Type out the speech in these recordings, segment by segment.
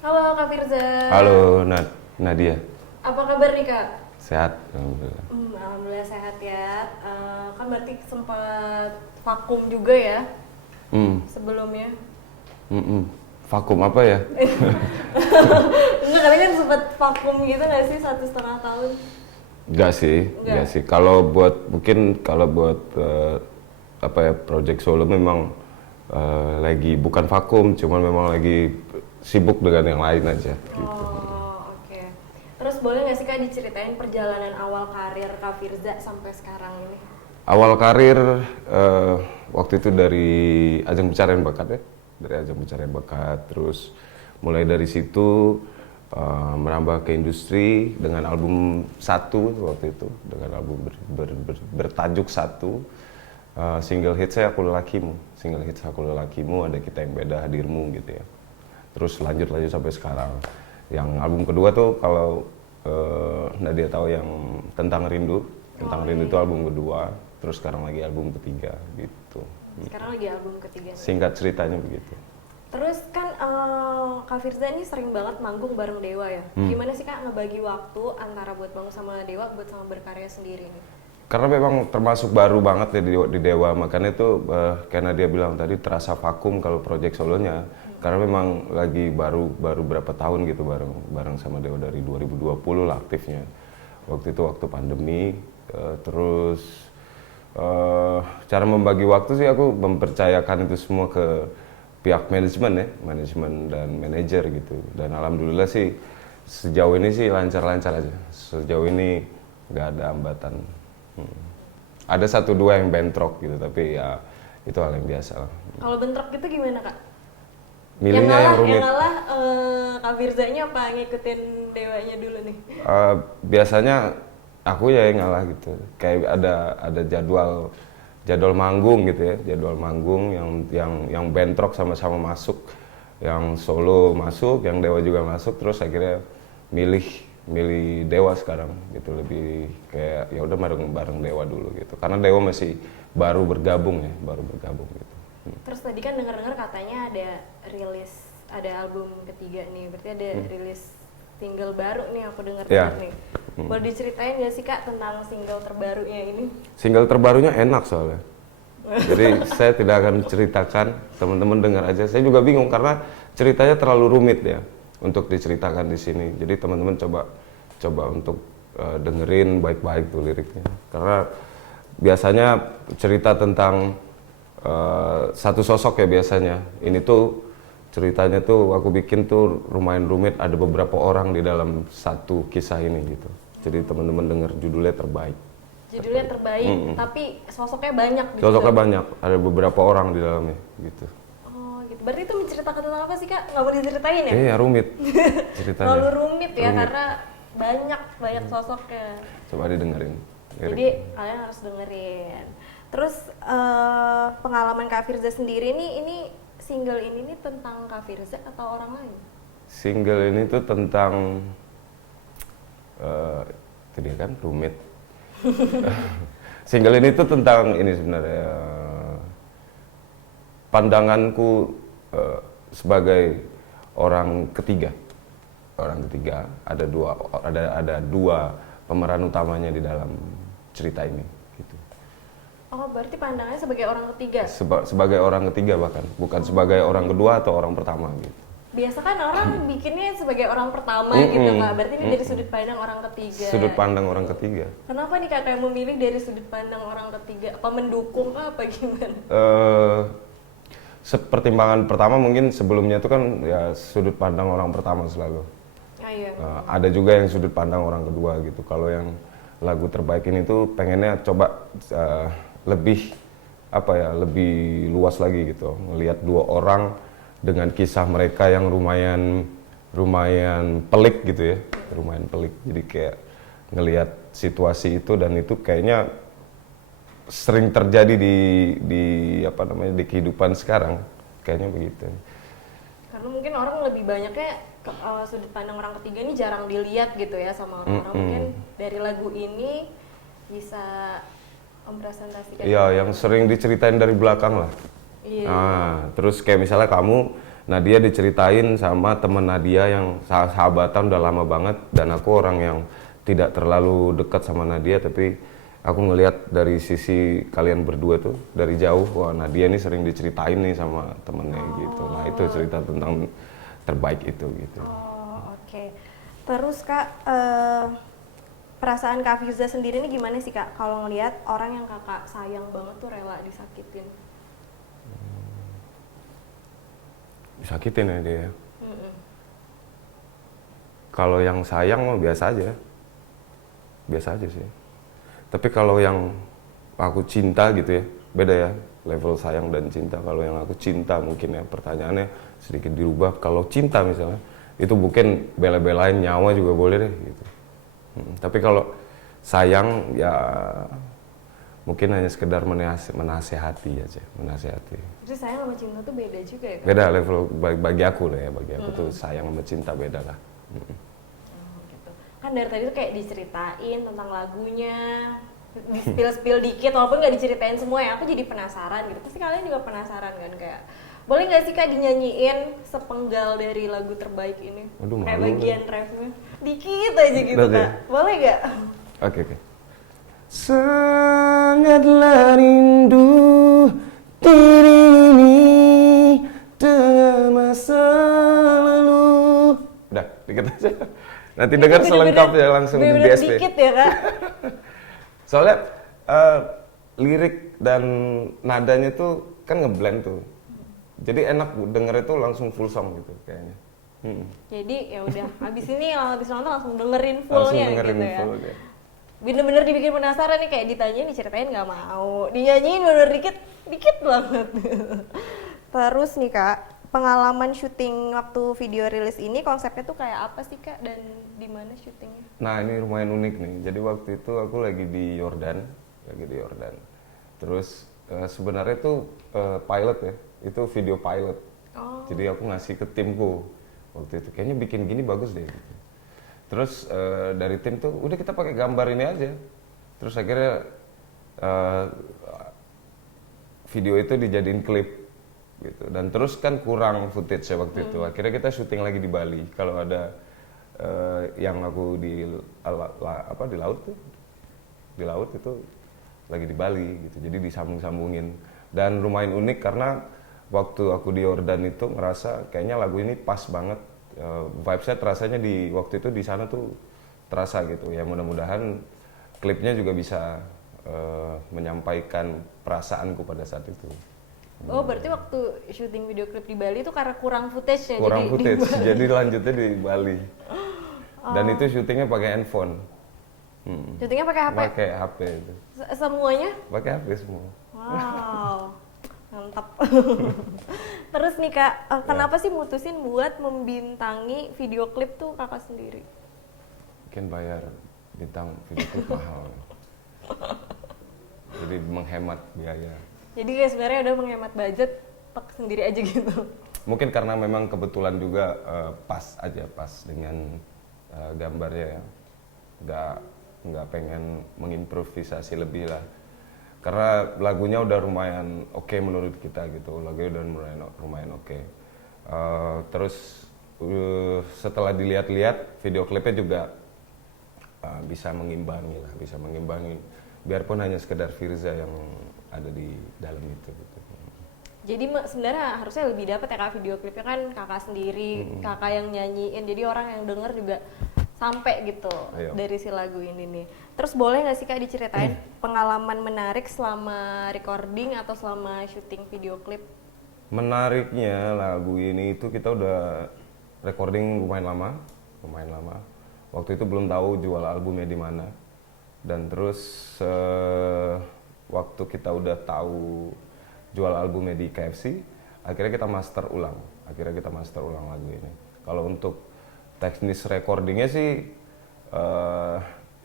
Halo Kak Firza. Halo Nadia, Apa kabar nih Kak? sehat? Alhamdulillah. Alhamdulillah sehat ya. Kan berarti sempat vakum juga ya Hmm, sebelumnya. Vakum apa ya? Enggak, kalian kan sempat vakum gitu nggak sih 1,5 tahun? Enggak sih, Enggak. enggak sih. Kalau buat apa ya, project solo memang lagi bukan vakum, cuman memang lagi sibuk dengan yang lain aja. Gitu. Oh, oke. Terus boleh nggak sih Kak diceritain perjalanan awal karir Kak Firza sampai sekarang ini? Awal karir waktu itu dari ajang pencarian bakat ya, dari ajang pencarian bakat. Terus mulai dari situ merambah ke industri dengan album satu waktu itu, dengan album bertajuk satu, single hit saya Aku Lelakimu, single hit Aku Lelakimu, Ada Kita Yang Beda, Hadirmu gitu ya. Terus lanjut sampai sekarang. Yang album kedua tuh kalau Nadia tahu yang Tentang Rindu, Tentang Rindu itu album kedua. Terus sekarang lagi album ketiga gitu. Sekarang lagi album ketiga nih. Singkat ceritanya begitu. Terus kan Kak Firza ini sering banget manggung bareng Dewa ya. Gimana sih Kak ngebagi waktu antara buat manggung sama Dewa, buat sama berkarya sendiri nih? Karena memang termasuk baru banget ya di Dewa, makanya itu karena dia bilang tadi terasa vakum kalau project solonya. Karena memang lagi baru berapa tahun gitu bareng sama Dewa, dari 2020 lah aktifnya. Waktu itu waktu pandemi, terus cara membagi waktu sih aku mempercayakan itu semua ke pihak manajemen ya, manajemen dan manajer gitu. Dan alhamdulillah sih sejauh ini sih lancar-lancar aja. Sejauh ini nggak ada hambatan. Ada 1-2 yang bentrok gitu, tapi ya itu hal yang biasa lah. Kalau bentrok gitu gimana Kak? Milihnya yang rumit. Yang ngalah Kak Firzanya apa ngikutin Dewanya dulu nih? Biasanya aku ya yang ngalah gitu. Kayak ada jadwal manggung gitu ya, jadwal manggung yang bentrok sama-sama masuk. Yang solo masuk, yang Dewa juga masuk, terus akhirnya milih Dewa sekarang gitu, lebih kayak ya udah bareng Dewa dulu gitu. Karena Dewa masih baru bergabung gitu. Terus tadi kan dengar-dengar katanya ada album ketiga nih, berarti ada rilis single baru nih aku dengar Ya. nih. Boleh diceritain nggak sih Kak tentang single terbarunya ini? Single terbarunya enak soalnya. Jadi saya tidak akan ceritakan, teman-teman dengar aja. Saya juga bingung karena ceritanya terlalu rumit ya untuk diceritakan di sini. Jadi teman-teman coba untuk dengerin baik-baik tuh liriknya. Karena biasanya cerita tentang satu sosok ya biasanya. Ini tuh ceritanya tuh aku bikin tuh lumayan rumit. Ada beberapa orang di dalam satu kisah ini gitu. Jadi teman-teman dengar judulnya Terbaik. Judulnya Terbaik, tapi sosoknya banyak gitu. Sosoknya banyak, ada beberapa orang di dalamnya gitu. Oh gitu, berarti itu menceritakan tentang apa sih Kak? Nggak mau diceritain ya? Iya rumit ceritanya. Terlalu rumit ya, Rumit. karena banyak sosoknya. Coba didengerin. Jadi kalian harus dengerin. Terus pengalaman Kak Firza sendiri nih, ini single ini nih tentang Kak Firza atau orang lain? Single ini tuh tentang itu dia kan rumit. Single ini tuh tentang ini sebenarnya pandanganku sebagai orang ketiga. Orang ketiga, ada dua pemeran utamanya di dalam cerita ini gitu. Oh, berarti pandangannya sebagai orang ketiga? Sebagai orang ketiga bahkan, bukan sebagai orang kedua atau orang pertama gitu. Biasa kan orang bikinnya sebagai orang pertama gitu Kak, berarti ini dari sudut pandang orang ketiga. Sudut pandang orang ketiga. Kenapa nih Kak kayak memilih dari sudut pandang orang ketiga? Apa mendukung kah, apa gimana? Pertimbangan pertama mungkin sebelumnya itu kan ya sudut pandang orang pertama selalu. Iya. Ada juga yang sudut pandang orang kedua gitu. Kalau yang lagu Terbaik ini tuh pengennya coba lebih lebih luas lagi gitu, ngelihat dua orang dengan kisah mereka yang lumayan pelik gitu ya, lumayan pelik. Jadi kayak ngelihat situasi itu, dan itu kayaknya sering terjadi di kehidupan sekarang, kayaknya begitu. Karena mungkin orang lebih banyaknya sudut pandang orang ketiga ini jarang dilihat gitu ya sama orang-orang. Mungkin dari lagu ini bisa mempresentasikan. Iya, yang sering diceritain dari belakang lah. Iya. Nah, terus kayak misalnya kamu Nadia diceritain sama temen Nadia yang sahabatan udah lama banget, dan aku orang yang tidak terlalu dekat sama Nadia, tapi aku ngelihat dari sisi kalian berdua tuh dari jauh, wah Nadia ini sering diceritain nih sama temennya gitu. Nah itu cerita tentang terbaik itu gitu. Oh, oke. Terus Kak, perasaan Kak Firza sendiri ini gimana sih Kak kalau ngelihat orang yang Kakak sayang banget tuh rela disakitin? Disakitin ya dia. Kalau yang sayang mah biasa aja sih. Tapi kalau yang aku cinta gitu ya, beda ya level sayang dan cinta. Kalau yang aku cinta mungkin ya pertanyaannya sedikit dirubah. Kalau cinta misalnya, itu mungkin bela-belain nyawa juga boleh deh gitu. Tapi kalau sayang ya mungkin hanya sekedar menasehati aja, menasehati. Jadi sayang sama cinta tuh beda juga ya Kak? Beda level bagi aku lah ya, bagi aku tuh sayang sama cinta beda lah. Gitu. Kan dari tadi tuh kayak diceritain tentang lagunya, di-spill dikit, walaupun nggak diceritain semua ya, aku jadi penasaran gitu. Pasti kalian juga penasaran kan, kayak boleh nggak sih Kak dinyanyiin sepenggal dari lagu terbaik ini? Aduh, kayak malu bagian refnya, dikit aja gitu Kak. Boleh nggak? Oke. Sangatlah rindu diri ini dengan masa lalu. Udah, dikit aja. Nanti dengar selengkapnya langsung di BSP. Dikit ya Kak. Soalnya lirik dan nadanya tuh kan ngeblend tuh. Jadi enak denger itu langsung full song gitu kayaknya. Jadi ya udah, habis nonton langsung dengerin fullnya gitu ya. Full, ya. Bener-bener dibikin penasaran nih, kayak ditanyain diceritain nggak mau, dinyanyiin bener dikit banget. Terus nih Kak, pengalaman syuting waktu video rilis ini konsepnya tuh kayak apa sih Kak, dan di mana syutingnya? Nah ini lumayan unik nih. Jadi waktu itu aku lagi di Yordan. Terus sebenarnya itu pilot ya, itu video pilot. Jadi aku ngasih ke timku waktu itu, kayaknya bikin gini bagus deh. Gitu. Terus dari tim tuh udah kita pakai gambar ini aja. Terus akhirnya video itu dijadiin klip gitu. Dan terus kan kurang footage ya waktu itu. Akhirnya kita syuting lagi di Bali. Kalau ada yang aku di laut tuh, di laut itu lagi di Bali gitu. Jadi disambung-sambungin. Dan lumayan unik karena waktu aku di Yordan itu ngerasa kayaknya lagu ini pas banget. Vibes-nya terasanya di waktu itu di sana tuh terasa gitu ya. Mudah-mudahan klipnya juga bisa menyampaikan perasaanku pada saat itu. Oh berarti waktu syuting video klip di Bali itu karena kurang footage-nya? Kurang footage, jadi lanjutnya di Bali. Dan itu syutingnya pakai handphone. Syutingnya pakai HP? Pakai HP itu. Semuanya? Pakai HP semua. Wow, mantap. Terus nih Kak, kenapa sih mutusin buat membintangi video klip tuh Kakak sendiri? Mungkin bayar bintang video klip mahal. Jadi menghemat biaya. Jadi kayak sebenarnya udah menghemat budget, pak sendiri aja gitu. Mungkin karena memang kebetulan juga pas dengan gambarnya ya. Nggak pengen mengimprovisasi lebih lah. Karena lagunya udah lumayan oke menurut kita gitu, lagunya udah lumayan oke. Terus setelah dilihat-lihat video klipnya juga bisa mengimbangi. Biarpun hanya sekedar Firza yang ada di dalam itu. Gitu. Jadi sebenarnya harusnya lebih dapat ya Kak, video klipnya kan Kakak sendiri, Kakak yang nyanyiin, jadi orang yang denger juga sampai gitu. Ayo. Dari si lagu ini nih. Terus boleh nggak sih Kak diceritain pengalaman menarik selama recording atau selama syuting video klip? Menariknya lagu ini itu kita udah recording lumayan lama. Waktu itu belum tahu jual albumnya di mana. Dan terus waktu kita udah tahu jual albumnya di KFC, akhirnya kita master ulang lagu ini. Kalau untuk teknis recordingnya sih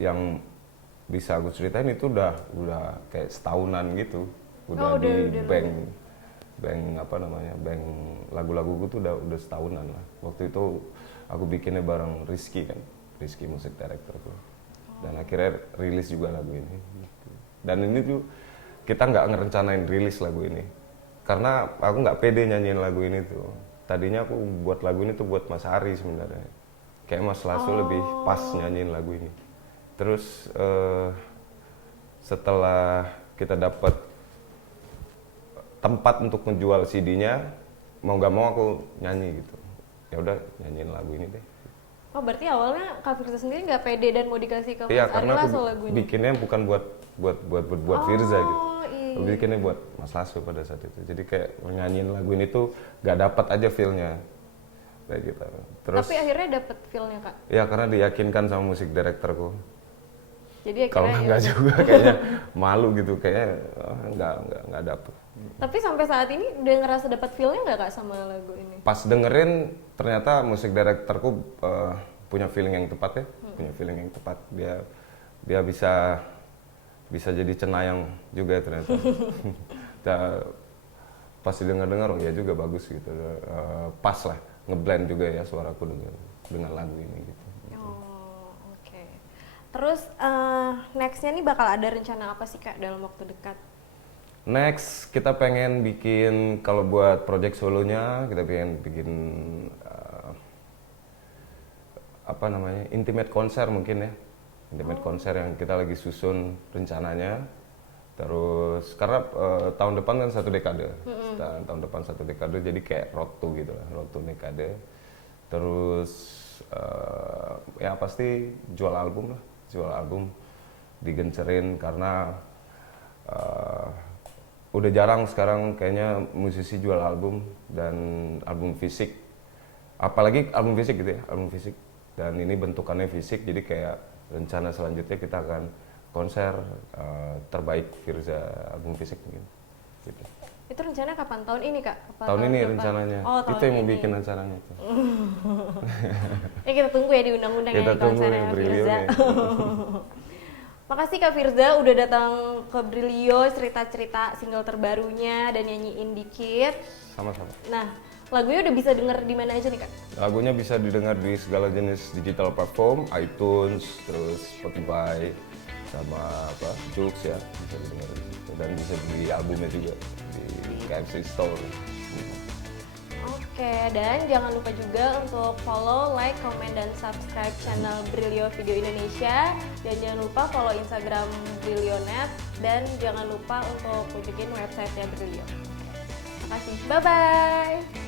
yang bisa aku ceritain itu udah kayak setahunan gitu, udah bank lagu-laguku tuh udah setahunan lah. Waktu itu aku bikinnya bareng Rizky Music Director tuh, dan akhirnya rilis juga lagu ini. Dan ini tuh kita nggak ngerencanain rilis lagu ini, karena aku nggak pede nyanyiin lagu ini tuh. tadinya aku buat lagu ini tuh buat Mas Ari sebenarnya. Kayak Mas Lasso lebih pas nyanyiin lagu ini. Terus setelah kita dapat tempat untuk menjual CD-nya, mau gak mau aku nyanyi gitu. Ya udah nyanyiin lagu ini deh. Oh berarti awalnya Kak Firza sendiri nggak pede dan mau dikasih ke Mas Iya, Ari karena Lasso aku lagu ini? bikinnya bukan buat Firza gitu. Iya. Aku bikinnya buat Mas Lasso pada saat itu. Jadi kayak nyanyiin lagu ini tuh gak dapat aja feel-nya. Kayak gitu. Terus, tapi akhirnya dapet feel-nya Kak? ya karena diyakinkan sama musik direkturku. Jadi Kalau akhirnya nggak juga kayaknya malu gitu, kayaknya nggak dapet. Tapi sampai saat ini udah ngerasa dapat feel-nya nggak Kak sama lagu ini? Pas dengerin ternyata musik direkturku punya feeling yang tepat ya, punya feeling yang tepat. Dia bisa jadi cenayang juga ternyata. Pas didengar-dengar, oh ya juga bagus gitu, pas lah, ngeblend juga ya suaraku dengan lagu ini gitu. Oh oke. Terus nextnya nih bakal ada rencana apa sih Kak dalam waktu dekat? Next, kita pengen bikin, kalau buat project solonya, kita pengen bikin apa namanya, intimate konser mungkin ya. Intimate konser yang kita lagi susun rencananya. Terus, karena tahun depan kan 1 dekade. Tahun depan 1 dekade, jadi kayak road to gitu lah, road to dekade. Terus, ya pasti jual album lah, jual album. Digencerin karena udah jarang sekarang kayaknya musisi jual album dan album fisik, apalagi album fisik gitu ya, album fisik. Dan ini bentukannya fisik, jadi kayak rencana selanjutnya kita akan konser terbaik Firza album fisik mungkin. Gitu. Itu rencananya kapan? Tahun ini Kak? Tahun ini depan? rencananya. Oh, itu yang mau bikin rencananya itu. Ya kita tunggu ya di undang-undang ya konsernya Firza. Makasih Kak Firza udah datang ke Brilio, cerita-cerita single terbarunya dan nyanyiin dikit. Sama-sama. Nah, lagunya udah bisa denger di mana aja nih Kak? Lagunya bisa didengar di segala jenis digital platform, iTunes, terus Spotify, sama apa, Joox ya, bisa didengar. Dan bisa beli albumnya juga di KFC Store. Oke, dan jangan lupa juga untuk follow, like, komen, dan subscribe channel Brilio Video Indonesia. Dan jangan lupa follow Instagram Brilionet. Dan jangan lupa untuk kunjungin website-nya Brilio. Terima kasih, bye-bye!